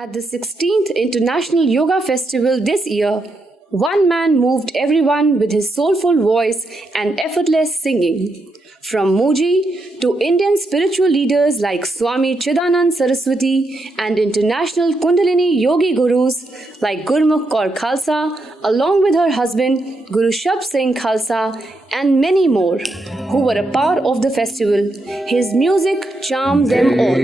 At the 16th International Yoga Festival this year, one man moved everyone with his soulful voice and effortless singing. From Moji to Indian spiritual leaders like Swami Chidanand Saraswati and international Kundalini yogi gurus like Gurmukh Kaur Khalsa, along with her husband Gururam Singh Khalsa, and many more who were a part of the festival. His music charmed them all.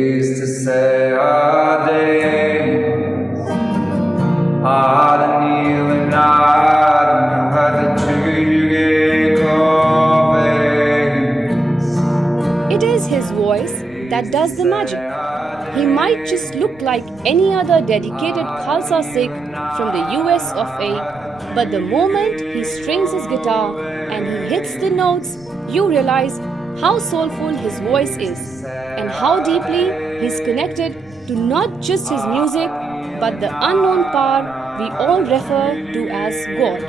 It is his voice that does the magic. He might just look like any other dedicated Khalsa Sikh from the US of A, but the moment he strings his guitar and he hits the notes, you realize how soulful his voice is and how deeply he's connected to not just his music, but the unknown power we all refer to as God.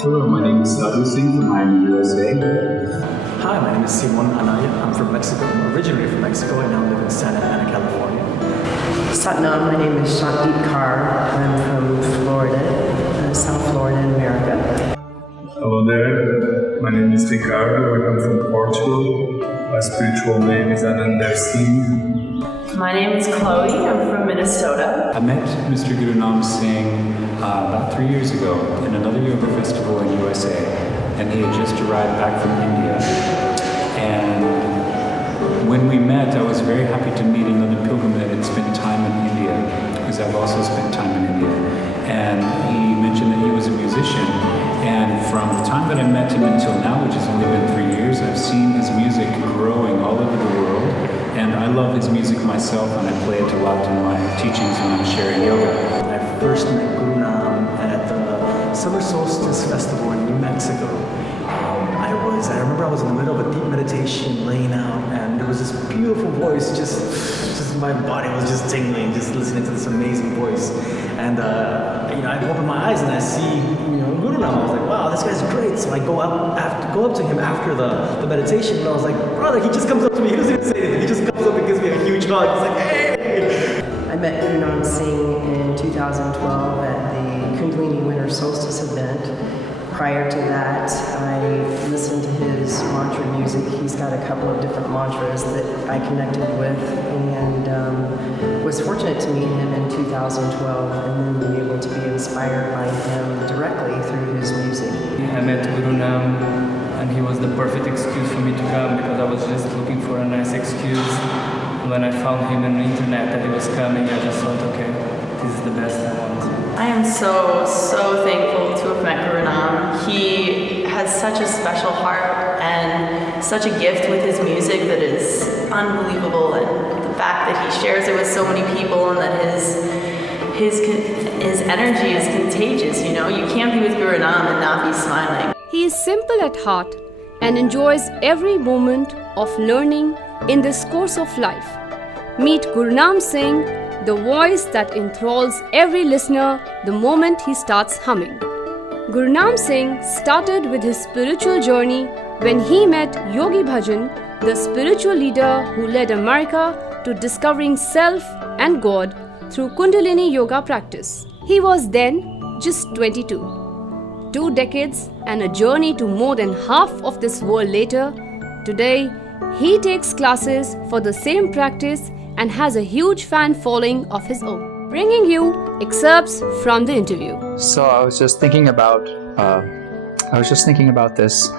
Hello, my name is Gururam Singh from USA. Hi, my name is Simon Anaya. I'm from Mexico. I'm originally from Mexico and now live in Santa Ana, California. Satnam, my name is Shandeep Kaur. I'm from Florida, South Florida, America. Hello there, my name is Ricardo and I'm from Portugal. My spiritual name is Anandar Singh. My name is Chloe. I'm from Minnesota. I met Mr. Gururam Singh about 3 years ago in another yoga festival in USA, and he had just arrived back from India. And when we met, I was very happy to meet another pilgrim that had spent time in India, because I've also spent time in India. And he mentioned that he was a musician, and from the time that I met him until now, which has only been 3 years, I've seen his music growing all over the world. And I love his music myself, and I play it a lot in my teachings when I'm sharing yoga. I first met Gururam at the Summer Solstice Festival in New Mexico. I remember I was in the middle of a deep meditation, laying out, and there was this beautiful voice, just my body was just tingling, just listening to this amazing voice. And I opened my eyes and I see, Gururam. I was like, wow, this guy's great. So I go up to him after the meditation, and I was like, brother, he just comes up to me. He doesn't even say anything. He just comes up and gives me a huge hug. He's like, hey. I met Gururam Singh in 2012 at the Kundalini Winter Solstice event. Prior to that, I listened to his mantra music. He's got a couple of different mantras that I connected with, and was fortunate to meet him in 2012 and then be able to be inspired by him directly through his music. I met Gururam and he was the perfect excuse for me to come, because I was just looking for a nice excuse. When I found him on the internet that he was coming, I just thought, okay, this is the best I want. I am so thankful to have met Gururam. He has such a special heart and such a gift with his music that is unbelievable, and the fact that he shares it with so many people and that his energy is contagious. You can't be with Gururam and not be smiling. He is simple at heart and enjoys every moment of learning in this course of life. Meet Gururam Singh, the voice that enthralls every listener the moment he starts humming. Gururam Singh started with his spiritual journey when he met Yogi Bhajan, the spiritual leader who led America to discovering self and God through Kundalini yoga practice. He was then just 22. 2 decades and a journey to more than half of this world later, today he takes classes for the same practice and has a huge fan following of his own. Bringing you excerpts from the interview. So I was just thinking about this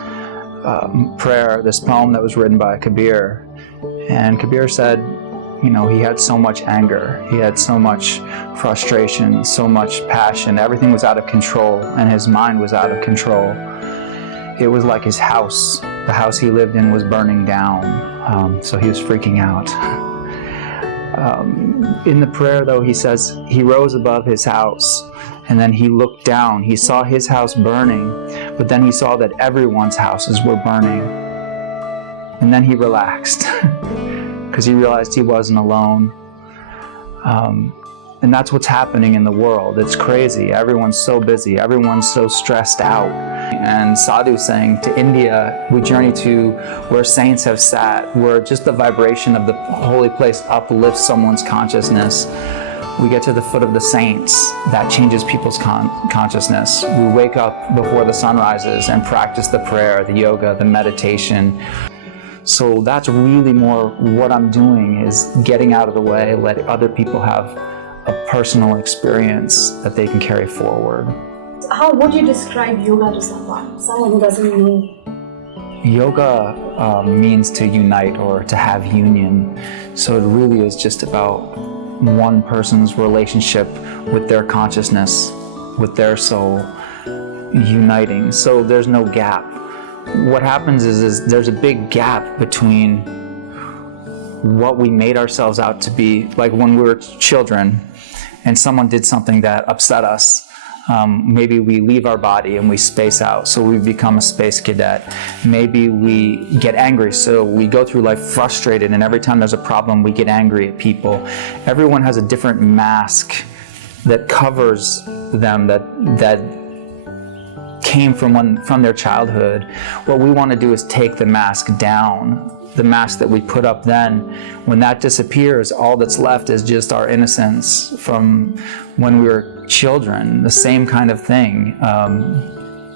prayer, this poem that was written by Kabir, and Kabir said, he had so much anger, he had so much frustration, so much passion. Everything was out of control, and his mind was out of control. It was like his house, the house he lived in, was burning down. So he was freaking out. In the prayer, though, he says he rose above his house, and then he looked down. He saw his house burning, but then he saw that everyone's houses were burning. And then he relaxed, because he realized he wasn't alone. And that's what's happening in the world. It's crazy. Everyone's so busy. Everyone's so stressed out. And Sadhu saying, to India, we journey to where saints have sat, where just the vibration of the holy place uplifts someone's consciousness. We get to the foot of the saints. That changes people's consciousness. We wake up before the sun rises and practice the prayer, the yoga, the meditation. So that's really more what I'm doing, is getting out of the way, let other people have a personal experience that they can carry forward. How would you describe yoga to someone who doesn't know? Yoga means to unite or to have union. So it really is just about one person's relationship with their consciousness, with their soul, uniting. So there's no gap. What happens is there's a big gap between what we made ourselves out to be. Like when we were children and someone did something that upset us, maybe we leave our body and we space out, so we become a space cadet. Maybe we get angry, so we go through life frustrated, and every time there's a problem, we get angry at people. Everyone has a different mask that covers them, that came from their childhood. What we want to do is take the mask down. The mask that we put up then, when that disappears, all that's left is just our innocence from when we were children. The same kind of thing.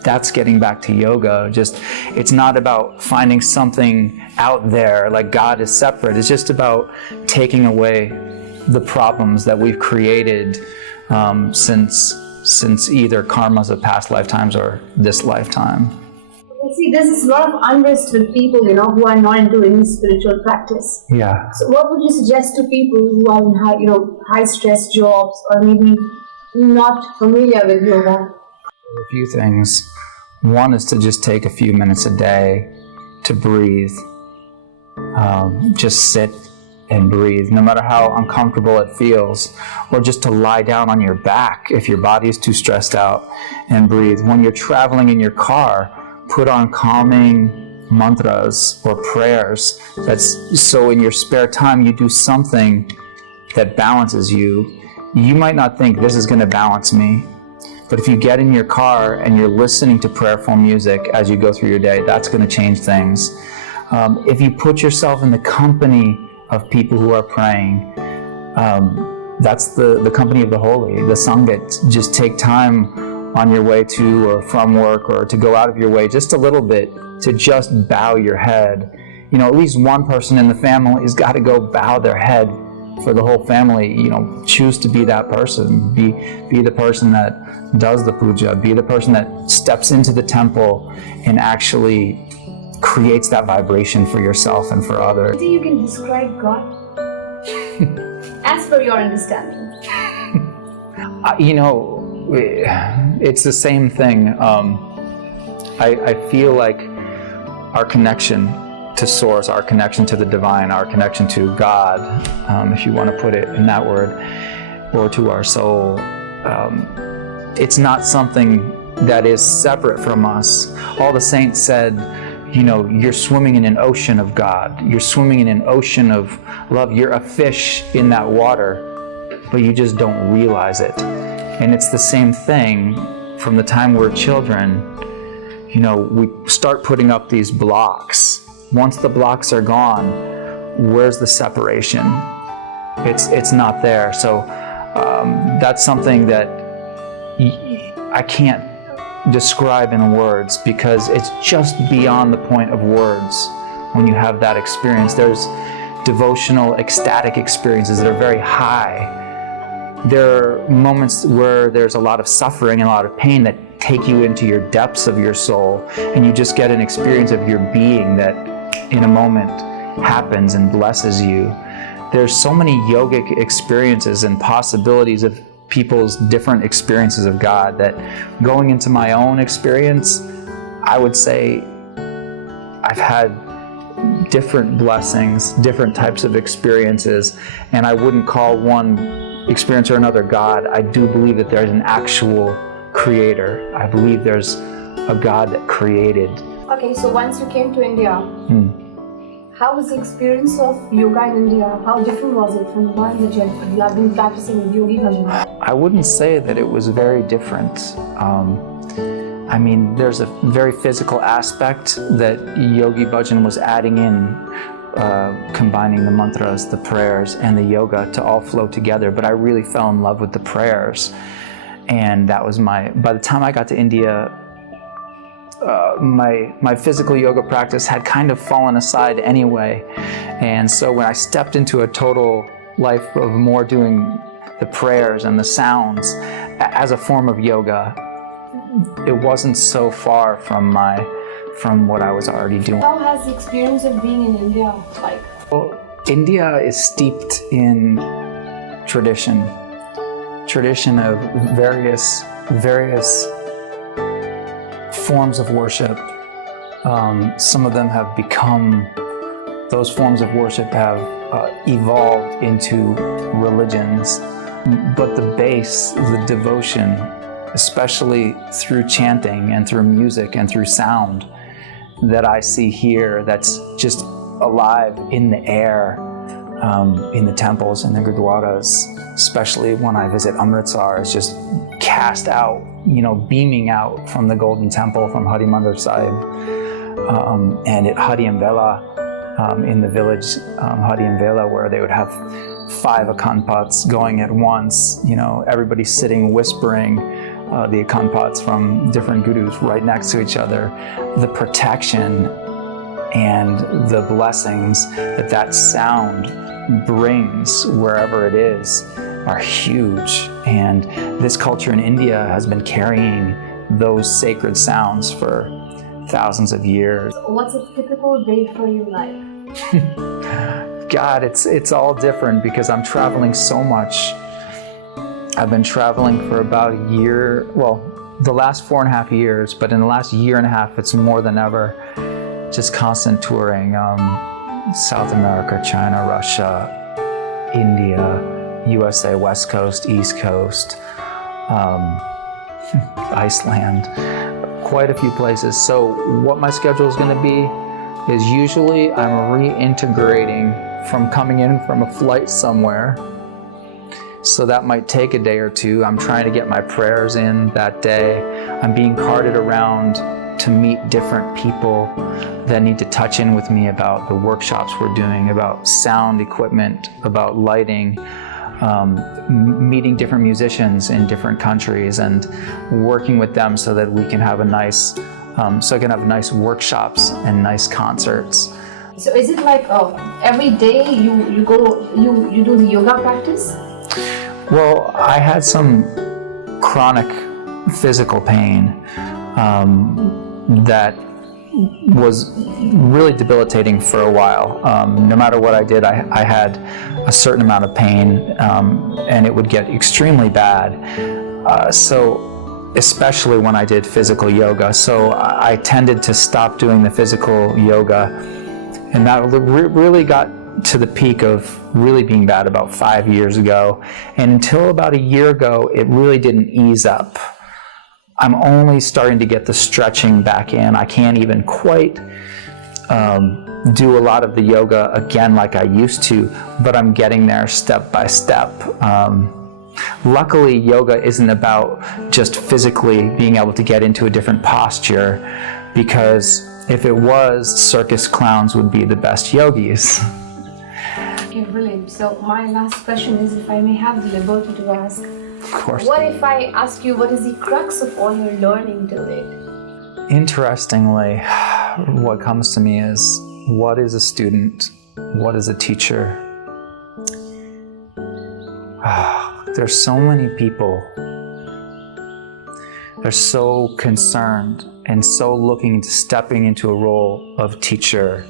That's getting back to yoga. Just, it's not about finding something out there like God is separate. It's just about taking away the problems that we've created since either karmas of past lifetimes or this lifetime. See, there's a lot of unrest with people, who are not into any spiritual practice. Yeah. So what would you suggest to people who are in high stress jobs, or maybe not familiar with yoga? A few things. One is to just take a few minutes a day to breathe. Just sit and breathe, no matter how uncomfortable it feels, or just to lie down on your back if your body is too stressed out and breathe. When you're traveling in your car, put on calming mantras or prayers. That's so in your spare time you do something that balances you. You might not think this is going to balance me, but if you get in your car and you're listening to prayerful music as you go through your day, that's going to change things. If you put yourself in the company of people who are praying, that's the company of the holy, the Sangha. Just take time on your way to or from work, or to go out of your way just a little bit to just bow your head. At least one person in the family has got to go bow their head for the whole family. Choose to be that person. Be the person that does the puja. Be the person that steps into the temple and actually creates that vibration for yourself and for others. Do you can describe God as per your understanding? It's the same thing. I feel like our connection to Source, our connection to the divine, our connection to God, if you want to put it in that word, or to our soul, it's not something that is separate from us. All the saints said, you're swimming in an ocean of God. You're swimming in an ocean of love. You're a fish in that water, but you just don't realize it. And it's the same thing from the time we're children. We start putting up these blocks. Once the blocks are gone, where's the separation? It's not there. So that's something that I can't describe in words, because it's just beyond the point of words when you have that experience. There's devotional, ecstatic experiences that are very high. There are moments where there's a lot of suffering and a lot of pain that take you into your depths of your soul, and you just get an experience of your being that in a moment happens and blesses you. There's so many yogic experiences and possibilities of people's different experiences of God that, going into my own experience, I would say I've had different blessings, different types of experiences, and I wouldn't call one experience or another God. I do believe that there's an actual creator. I believe there's a God that created. Okay, so once you came to India, how was the experience of yoga in India? How different was it from the one that you have been practicing with Yogi Bhajan? I wouldn't say that it was very different. There's a very physical aspect that Yogi Bhajan was adding in combining the mantras, the prayers, and the yoga to all flow together. But I really fell in love with the prayers. And that was by the time I got to India, my physical yoga practice had kind of fallen aside anyway. And so when I stepped into a total life of more doing the prayers and the sounds as a form of yoga, it wasn't so far from what I was already doing. How has the experience of being in India like? Well, India is steeped in tradition of various forms of worship. Some of them have become, those forms of worship have evolved into religions. But the base, the devotion, especially through chanting and through music and through sound, that I see here, that's just alive in the air, in the temples and the gurdwaras, especially when I visit Amritsar, it's just cast out, beaming out from the Golden Temple from Harimandir Sahib. And at Hariam Vela, in the village Hariam Vela, where they would have 5 akanpats going at once, everybody sitting whispering the akanpats from different gurus right next to each other. The protection and the blessings that sound brings wherever it is are huge. And this culture in India has been carrying those sacred sounds for thousands of years. What's a typical day for you like? God, it's all different because I'm traveling so much. I've been traveling for about a year, well, the last 4.5 years, but in the last 1.5 years, it's more than ever. Just constant touring, South America, China, Russia, India, USA, West Coast, East Coast, Iceland, quite a few places. So what my schedule is going to be is usually I'm reintegrating from coming in from a flight somewhere. So that might take a day or two. I'm trying to get my prayers in that day. I'm being carted around to meet different people that need to touch in with me about the workshops we're doing, about sound equipment, about lighting, meeting different musicians in different countries and working with them so that we can have nice workshops and nice concerts. So is it like every day you do the yoga practice? Well, I had some chronic physical pain that was really debilitating for a while. No matter what I did, I had a certain amount of pain, and it would get extremely bad. So especially when I did physical yoga. So I tended to stop doing the physical yoga, and that really got to the peak of really being bad about 5 years ago. And until about a year ago, it really didn't ease up. I'm only starting to get the stretching back in. I can't even quite do a lot of the yoga again like I used to, but I'm getting there step by step. Luckily, yoga isn't about just physically being able to get into a different posture, because if it was, circus clowns would be the best yogis. Okay, brilliant. So my last question is, if I may have the liberty to ask, Of course. what if I ask you, what is the crux of all your learning till date? Interestingly, what comes to me is, what is a student? What is a teacher? There's so many people. They're so concerned and so looking into stepping into a role of teacher.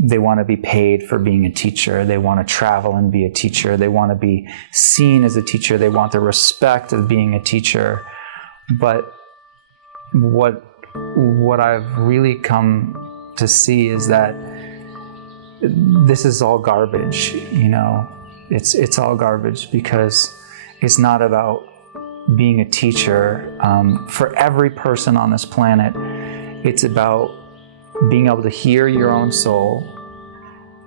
They want to be paid for being a teacher. They want to travel and be a teacher. They want to be seen as a teacher. They want the respect of being a teacher. But what I've really come to see is that this is all garbage, It's all garbage, because it's not about being a teacher. For every person on this planet, it's about being able to hear your own soul,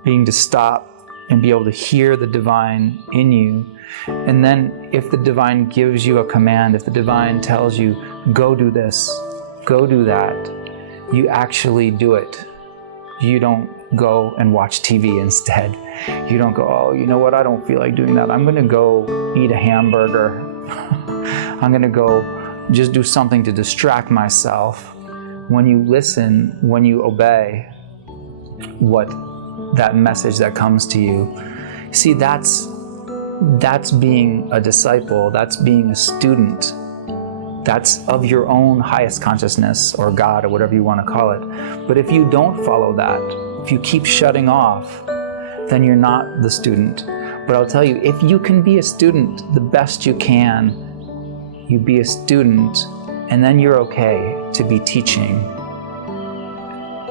being to stop and be able to hear the divine in you. And then if the divine gives you a command, if the divine tells you, go do this, go do that, you actually do it. You don't go and watch TV instead. You don't go, oh, you know what, I don't feel like doing that. I'm gonna go eat a hamburger. I'm gonna go just do something to distract myself. When you listen, when you obey what that message that comes to you, see, that's being a disciple, that's being a student. That's of your own highest consciousness or God or whatever you want to call it. But if you don't follow that, if you keep shutting off, then you're not the student. But I'll tell you, if you can be a student the best you can, you be a student, and then you're okay to be teaching.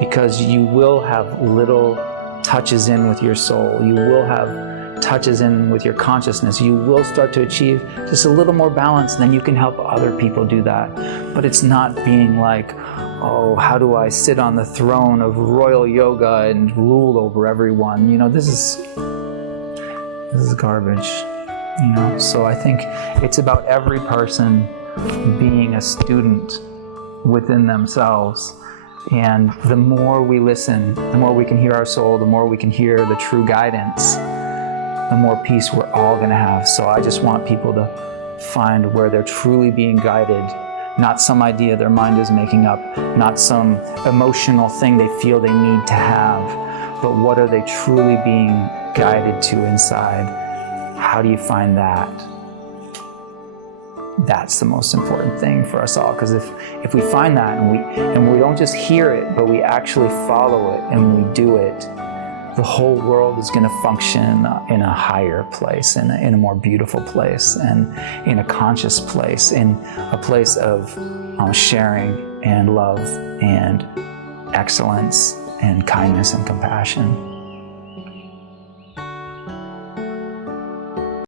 Because you will have little touches in with your soul. You will have touches in with your consciousness. You will start to achieve just a little more balance, and then you can help other people do that. But it's not being like, oh, how do I sit on the throne of royal yoga and rule over everyone? You know, this is garbage, you know? So I think it's about every person being a student within themselves. And the more we listen, the more we can hear our soul, the more we can hear the true guidance, the more peace we're all going to have. So I just want people to find where they're truly being guided, not some idea their mind is making up, not some emotional thing they feel they need to have, but what are they truly being guided to inside? How do you find that? That's the most important thing for us all, because if we find that and we don't just hear it, but we actually follow it and we do it, the whole world is going to function in a higher place, in a more beautiful place, and in a conscious place, in a place of sharing and love and excellence and kindness and compassion.